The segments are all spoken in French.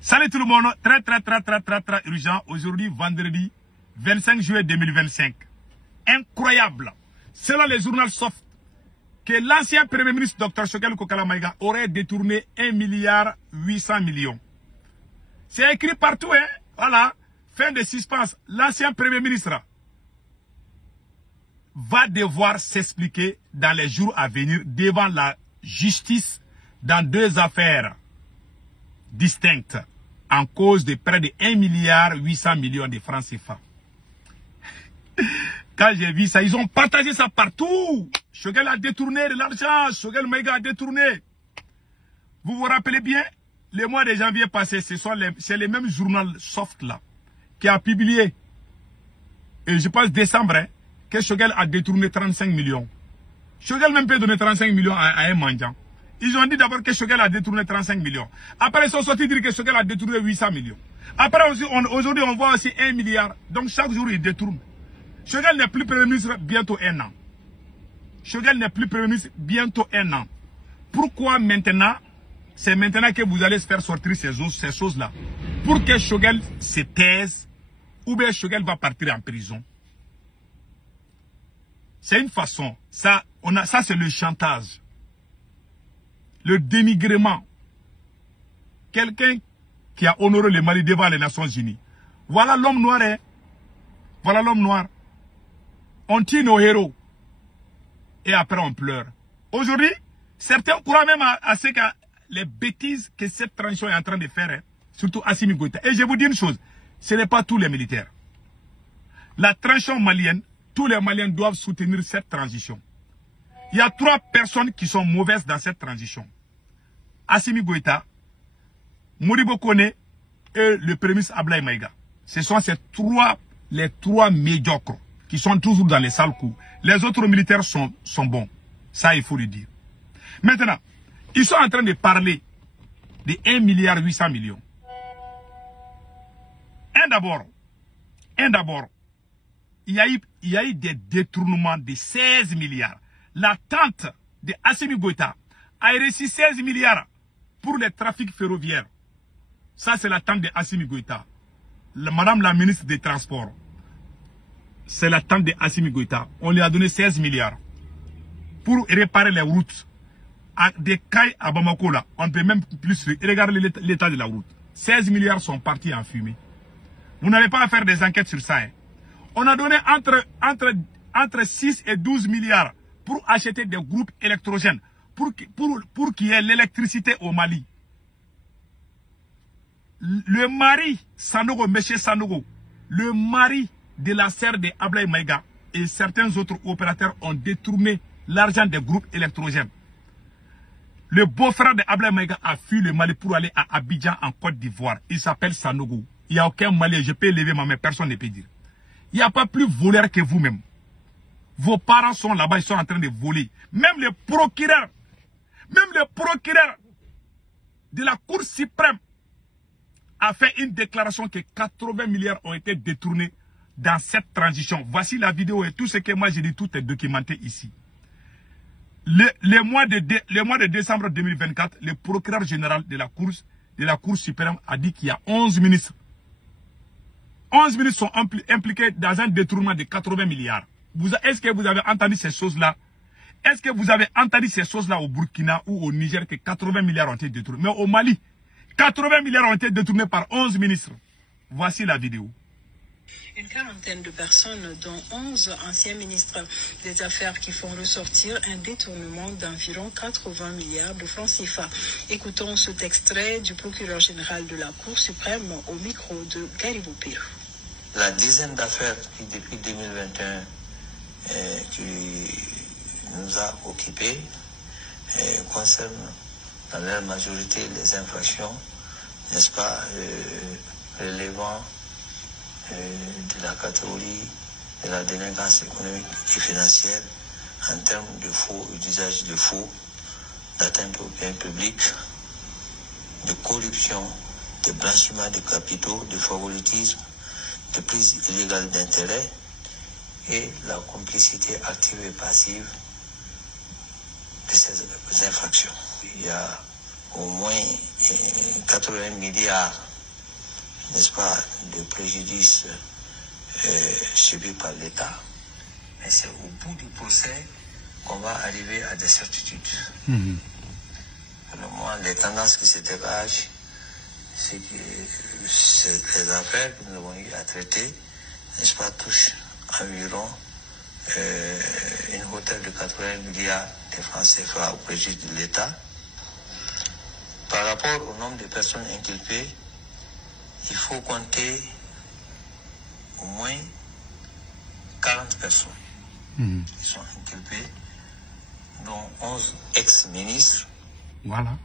Salut tout le monde, très urgent. Aujourd'hui, vendredi 25 juillet 2025. Incroyable. Selon les journaux soft, que l'ancien premier ministre Dr Choguel Kokala Maïga aurait détourné 1,8 milliard. C'est écrit partout, hein. Voilà. Fin de suspense. L'ancien premier ministre va devoir s'expliquer dans les jours à venir devant la justice dans deux affaires distinctes en cause de près de 1,8 milliard de francs CFA. Quand j'ai vu ça, ils ont partagé ça partout. Choguel a détourné de l'argent. Choguel Maïga a détourné. Vous vous rappelez bien, le mois de janvier passé, c'est les mêmes journaux soft là qui a publié, et je pense décembre, hein, que Choguel a détourné 35 millions. Choguel même peut donner 35 millions à un mendiant. Ils ont dit d'abord que Choguel a détourné 35 millions. Après, ils sont sortis dire que Choguel a détourné 800 millions. Après, aujourd'hui, on voit aussi 1 milliard. Donc, chaque jour, il détourne. Choguel n'est plus premier ministre bientôt 1 an. Choguel n'est plus premier ministre bientôt 1 an. Pourquoi maintenant? C'est maintenant que vous allez faire sortir ces choses-là. Pour que Choguel se taise, ou bien Choguel va partir en prison. C'est une façon. Ça c'est le chantage. Le dénigrement. Quelqu'un qui a honoré le Mali devant les Nations Unies. Voilà l'homme noir, hein? Voilà l'homme noir. On tue nos héros. Et après on pleure. Aujourd'hui, certains croient même à ce que les bêtises que cette transition est en train de faire. Hein? Surtout Assimi Goïta. Et je vous dis une chose. Ce n'est pas tous les militaires. La transition malienne, tous les Maliens doivent soutenir cette transition. Il y a 3 personnes qui sont mauvaises dans cette transition. Assimi Goïta, Modibo Kone et le premier ministre Ablaye Maïga. Ce sont les trois médiocres qui sont toujours dans les sales coups. Les autres militaires sont bons. Ça, il faut le dire. Maintenant, ils sont en train de parler de 1,8 milliard. D'abord, il y a eu des détournements de 16 milliards. La tante de Assimi Goïta a reçu 16 milliards pour les trafics ferroviaires. Ça, c'est la tante de Assimi Goïta. Madame la ministre des Transports. C'est la tante de Assimi Goïta. On lui a donné 16 milliards pour réparer les routes. Des cailles à Bamako, là, on ne peut même plus regarder l'état de la route. 16 milliards sont partis en fumée. Vous n'avez pas à faire des enquêtes sur ça. Hein. On a donné entre 6 et 12 milliards pour acheter des groupes électrogènes, pour qu'il y ait l'électricité au Mali. Le mari, Sanogo, M. Sanogo, le mari de la sœur de Ablaye Maïga et certains autres opérateurs ont détourné l'argent des groupes électrogènes. Le beau-frère de Ablaye Maïga a fui le Mali pour aller à Abidjan en Côte d'Ivoire. Il s'appelle Sanogo. Il n'y a aucun Malien, je peux lever ma main, personne ne peut dire. Il n'y a pas plus voleur que vous-même. Vos parents sont là-bas, ils sont en train de voler. Même le procureur de la Cour suprême a fait une déclaration que 80 milliards ont été détournés dans cette transition. Voici la vidéo et tout ce que moi j'ai dit, tout est documenté ici. Le mois de décembre 2024, le procureur général de la Cour suprême a dit qu'il y a 11 ministres. 11 ministres sont impliqués dans un détournement de 80 milliards. Est-ce que vous avez entendu ces choses-là? Est-ce que vous avez entendu ces choses-là au Burkina ou au Niger que 80 milliards ont été détournés? Mais au Mali, 80 milliards ont été détournés par 11 ministres. Voici la vidéo. Une quarantaine de personnes, dont 11 anciens ministres des Affaires, qui font ressortir un détournement d'environ 80 milliards de francs CFA. Écoutons cet extrait du procureur général de la Cour suprême au micro de Garibou Pirou. La dizaine d'affaires qui, depuis 2021, qui nous a occupés, concerne dans leur majorité les infractions, n'est-ce pas, relevant de la catégorie de la délinquance économique et financière en termes de faux, d'usage de faux, d'atteinte aux biens publics, de corruption, de blanchiment de capitaux, de favoritisme, de prise illégale d'intérêt et la complicité active et passive de ces infractions. Il y a au moins 80 milliards n'est-ce pas, de préjudice subi par l'État. Mais c'est au bout du procès qu'on va arriver à des certitudes. Pour le moment, les tendances qui se dégagent, c'est que les affaires que nous avons eu à traiter, n'est-ce pas, touchent environ une hauteur de 80 milliards de francs CFA au préjudice de l'État. Par rapport au nombre de personnes inculpées, il faut compter au moins 40 personnes qui sont inculpées, dont 11 ex-ministres. Voilà.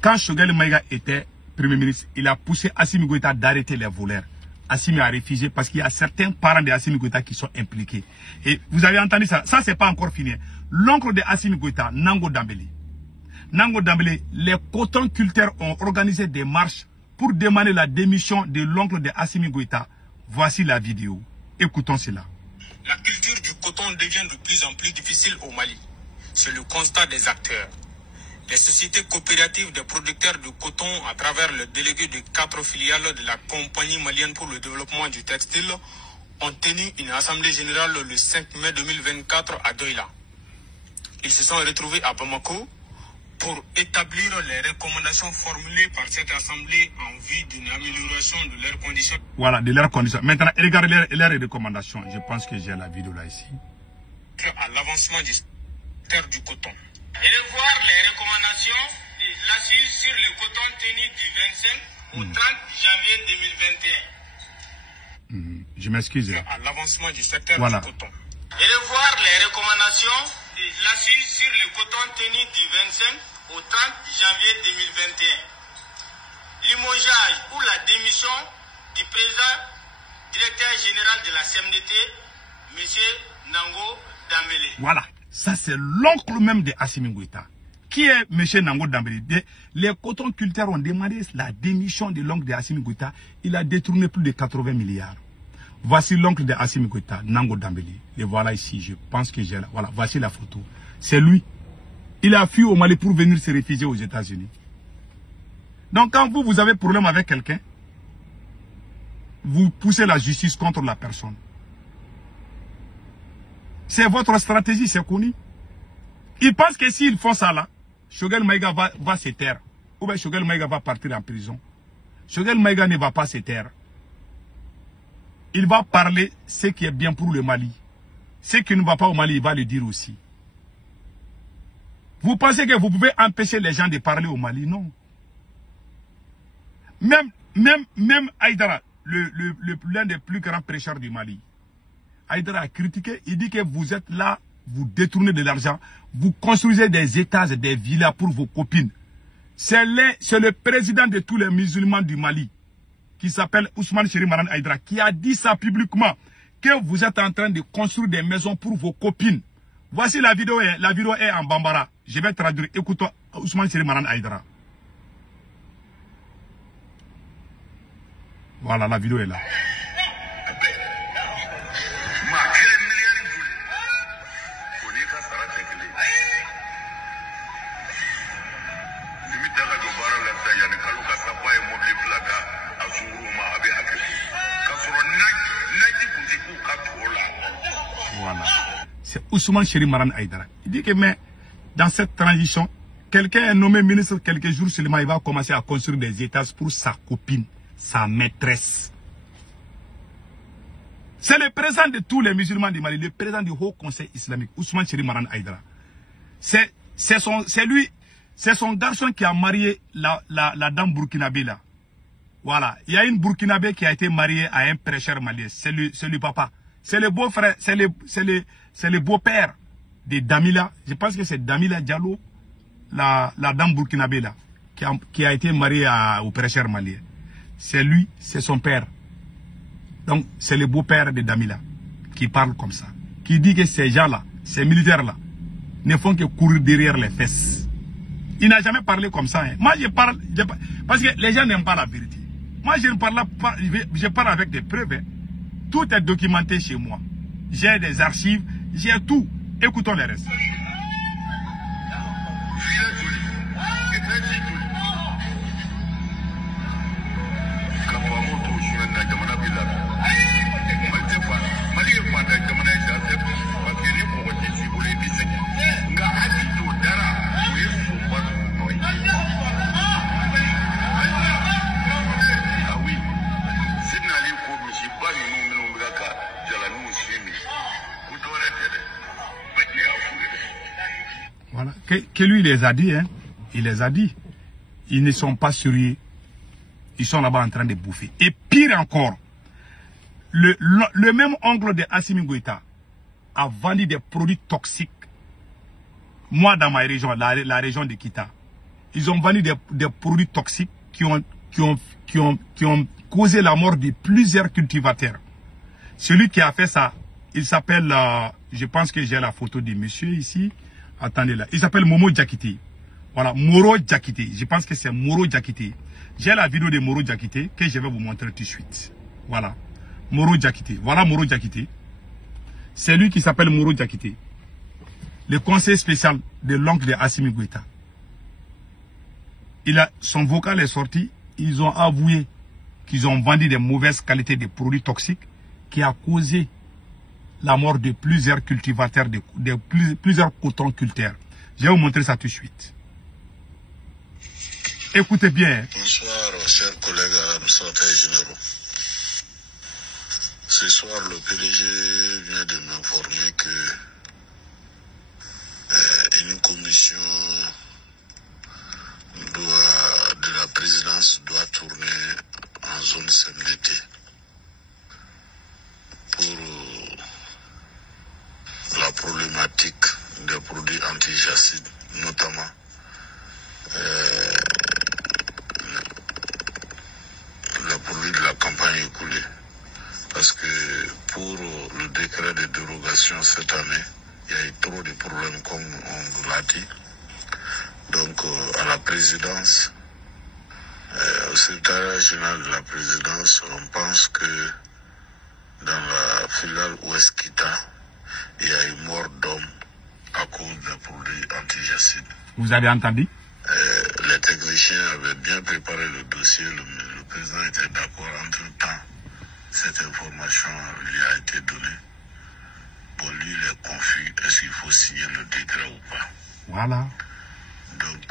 Quand Choguel Maïga était Premier ministre, il a poussé Assimi Goïta d'arrêter les voleurs. Assimi a refusé parce qu'il y a certains parents de Assimi Goïta qui sont impliqués. Et vous avez entendu ça, ça c'est pas encore fini. L'oncle de Assimi Goïta, Nango Dambélé. Nango Dambélé, les cotonculteurs ont organisé des marches pour demander la démission de l'oncle de Assimi Goïta. Voici la vidéo. Écoutons cela. La culture du coton devient de plus en plus difficile au Mali. C'est le constat des acteurs. Les sociétés coopératives des producteurs de coton, à travers le délégué de 4 filiales de la Compagnie malienne pour le développement du textile, ont tenu une assemblée générale le 5 mai 2024 à Douala. Ils se sont retrouvés à Bamako pour établir les recommandations formulées par cette assemblée en vue d'une amélioration de leurs conditions. Voilà, de leurs conditions. Maintenant, regardez leurs recommandations. Je pense que j'ai la vidéo là ici. À l'avancement du secteur du coton. Et revoir les recommandations de l'assise sur le coton tenu du 25 au 30 janvier 2021. Je m'excuse. À l'avancement du secteur voilà. du coton. Et revoir les recommandations de l'assise sur le coton tenu du 25 au 30 janvier 2021. Limogeage ou la démission du président directeur général de la CMDT, M. Nango Dambélé. Voilà. Ça, c'est l'oncle même de Assimi Goïta. Qui est M. Nango Dambélé? Les cotonculteurs ont demandé la démission de l'oncle de Assimi Goïta. Il a détourné plus de 80 milliards. Voici l'oncle de Assimi Goïta, Nango Dambélé. Et voilà ici, je pense que j'ai là. Voilà, voici la photo. C'est lui. Il a fui au Mali pour venir se réfugier aux États-Unis. Donc quand vous avez problème avec quelqu'un, vous poussez la justice contre la personne. C'est votre stratégie, c'est connu. Ils pensent que s'ils font ça là, Choguel Maïga va se taire. Ou bien Choguel Maïga va partir en prison. Choguel Maïga ne va pas se taire. Il va parler ce qui est bien pour le Mali. Ce qui ne va pas au Mali, il va le dire aussi. Vous pensez que vous pouvez empêcher les gens de parler au Mali? Non. Même Haïdara, l'un des plus grands prêcheurs du Mali, Haïdara a critiqué, il dit que vous êtes là, vous détournez de l'argent, vous construisez des étages, des villas pour vos copines. C'est le président de tous les musulmans du Mali, qui s'appelle Ousmane Chéri Maran Haïdara, qui a dit ça publiquement, que vous êtes en train de construire des maisons pour vos copines. Voici la vidéo est en Bambara. Je vais traduire. Écoutons Ousmane Chéri Maran Haïdara. Voilà, la vidéo est là. Voilà. C'est Ousmane Chéri Maran Haïdara. Il dit que mais dans cette transition, quelqu'un est nommé ministre quelques jours seulement, il va commencer à construire des étages pour sa copine, sa maîtresse. C'est le président de tous les musulmans du Mali, le président du Haut Conseil islamique, Ousmane Chéri Maran Haïdara. C'est son garçon qui a marié la dame burkinabé là. Voilà. Il y a une burkinabé qui a été mariée à un prêcheur malien. C'est le papa. C'est le beau-frère, c'est le beau-père de Damila. Je pense que c'est Damila Diallo, la dame burkinabé là, qui a été mariée au prêcheur malien. C'est lui, c'est son père. Donc, c'est le beau-père de Damila qui parle comme ça. Qui dit que ces gens-là, ces militaires-là, ne font que courir derrière les fesses. Il n'a jamais parlé comme ça. Hein. Moi, je parle, parce que les gens n'aiment pas la vérité. Moi, je ne parle pas, je parle avec des preuves. Hein. Tout est documenté chez moi. J'ai des archives, j'ai tout. Écoutons les restes. que lui, il les a dit, hein. Il les a dit. Ils ne sont pas sérieux. Ils sont là-bas en train de bouffer. Et pire encore, le même oncle de Assimi Goïta a vendu des produits toxiques. Moi, dans ma région, la région de Kita, ils ont vendu des produits toxiques qui ont causé la mort de plusieurs cultivateurs. Celui qui a fait ça, il s'appelle, je pense que j'ai la photo du monsieur ici. Attendez là. Il s'appelle Momo Diakité. Voilà, Moro Diakité. Je pense que c'est Moro Diakité. J'ai la vidéo de Moro Diakité que je vais vous montrer tout de suite. Voilà. Moro Diakité. Voilà Moro Diakité. C'est lui qui s'appelle Moro Diakité. Le conseiller spécial de l'oncle de Assimi Goïta. Son vocal est sorti. Ils ont avoué qu'ils ont vendu des mauvaises qualités de produits toxiques qui a causé la mort de plusieurs cultivateurs, plusieurs cotonculteurs. Je vais vous montrer ça tout de suite. Écoutez bien. Bonsoir, chers collègues administrateurs généraux. Ce soir, le PDG vient de m'informer que une commission de la présidence doit tourner en zone CMDT pour la problématique des produits antijacides, notamment les produits de la campagne écoulée. Parce que pour le décret de dérogation cette année, il y a eu trop de problèmes comme on vous l'a dit. Donc à la présidence, au secrétariat général de la présidence, on pense que dans la filiale Ouest Kita, il y a eu mort d'hommes à cause des produits antijacides. Vous avez entendu? Les techniciens avaient bien préparé le dossier, le président était d'accord. Entre-temps, cette information lui a été donnée. Bon, lui, il est confus, est-ce qu'il faut signer le décret ou pas? Voilà. Donc,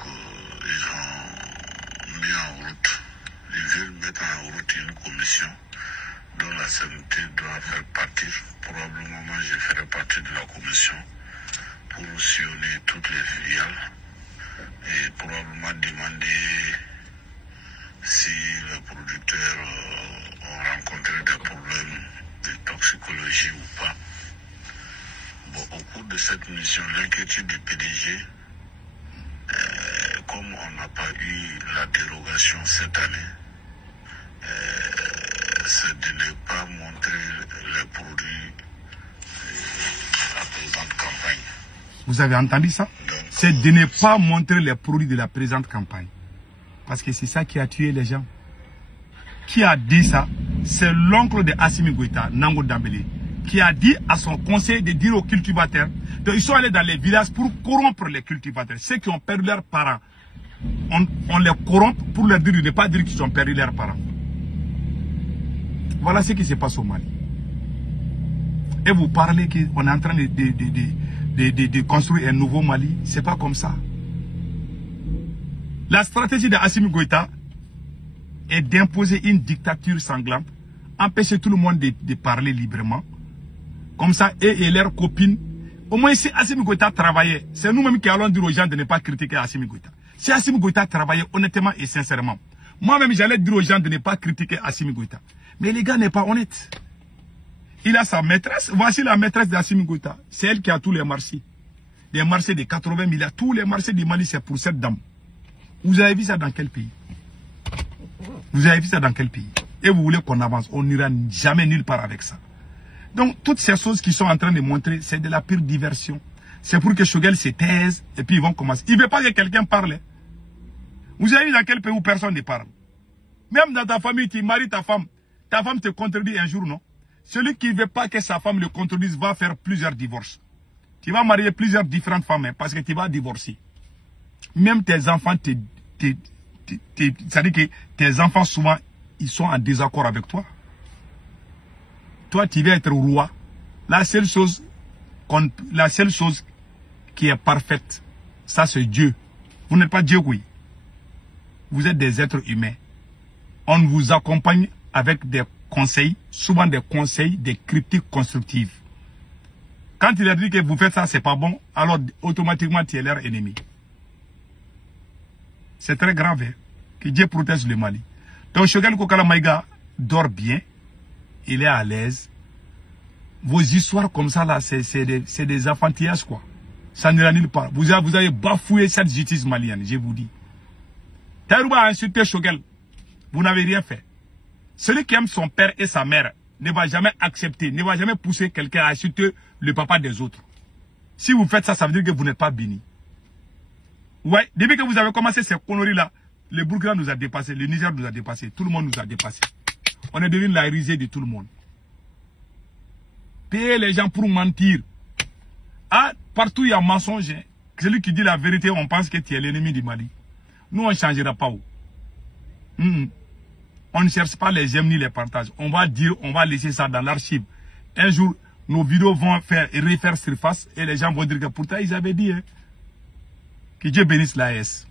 ils ont mis en route, ils veulent mettre en route une commission dont la CMT doit faire partie. Probablement, moi, je ferai partie de la commission pour sillonner toutes les filiales et probablement demander si les producteurs ont rencontré des problèmes de toxicologie ou pas. Bon, au cours de cette mission, l'inquiétude du PDG, comme on n'a pas eu la dérogation cette année, c'est de ne pas montrer les produits de la présente campagne. Vous avez entendu ça? C'est de ne pas montrer les produits de la présente campagne. Parce que c'est ça qui a tué les gens. Qui a dit ça? C'est l'oncle de Assimi Goïta, Nango Dambélé, qui a dit à son conseil de dire aux cultivateurs. Donc ils sont allés dans les villages pour corrompre les cultivateurs. Ceux qui ont perdu leurs parents, on les corrompt pour leur dire de ne pas dire qu'ils ont perdu leurs parents. Voilà ce qui se passe au Mali. Et vous parlez qu'on est en train de construire un nouveau Mali. C'est pas comme ça. La stratégie de Assimi Goïta est d'imposer une dictature sanglante, empêcher tout le monde de parler librement. Comme ça, eux et leurs copines. Au moins, si Assimi Goïta travaillait, c'est nous-mêmes qui allons dire aux gens de ne pas critiquer Assimi Goïta. Si Assimi Goïta travaillait honnêtement et sincèrement, moi-même, j'allais dire aux gens de ne pas critiquer Assimi Goïta. Mais les gars n'est pas honnête. Il a sa maîtresse. Voici la maîtresse d'Assimi Goïta. C'est elle qui a tous les marchés. Des marchés de 80 milliards. Tous les marchés du Mali, c'est pour cette dame. Vous avez vu ça dans quel pays? Vous avez vu ça dans quel pays? Et vous voulez qu'on avance? On n'ira jamais nulle part avec ça. Donc, toutes ces choses qu'ils sont en train de montrer, c'est de la pure diversion. C'est pour que Choguel se taise et puis ils vont commencer. Il ne veut pas que quelqu'un parle. Vous avez vu dans quel pays où personne ne parle? Même dans ta famille, tu maries ta femme te contredit un jour, non? Celui qui ne veut pas que sa femme le contredise va faire plusieurs divorces. Tu vas marier plusieurs différentes femmes parce que tu vas divorcer. Même tes enfants, c'est-à-dire que tes enfants souvent, ils sont en désaccord avec toi. Toi, tu vas être roi. La seule chose qui est parfaite, ça c'est Dieu. Vous n'êtes pas Dieu, oui. Vous êtes des êtres humains. On vous accompagne avec des conseils, souvent des conseils, des critiques constructives. Quand il a dit que vous faites ça, c'est pas bon, alors automatiquement tu es leur ennemi. C'est très grave. Hein? Que Dieu protège le Mali. Donc, Choguel Kokala Maïga dort bien. Il est à l'aise. Vos histoires comme ça, là, c'est des enfantillages, quoi. Ça ne l'annule pas. Vous avez bafoué cette justice malienne, je vous dis. Taïrouba a insulté Choguel. Vous n'avez rien fait. Celui qui aime son père et sa mère ne va jamais accepter, ne va jamais pousser quelqu'un à insulter le papa des autres. Si vous faites ça, ça veut dire que vous n'êtes pas béni. Ouais, depuis que vous avez commencé ces conneries-là, le Burkina nous a dépassé, le Niger nous a dépassé, tout le monde nous a dépassé. On est devenu la risée de tout le monde. Payer les gens pour mentir. Ah, partout il y a mensonge. Celui qui dit la vérité, on pense que tu es l'ennemi du Mali. Nous, on ne changera pas. On ne cherche pas les j'aime ni les partages. On va dire, on va laisser ça dans l'archive. Un jour, nos vidéos vont refaire surface et les gens vont dire que pourtant ils avaient dit. Hein, que Dieu bénisse l'AS.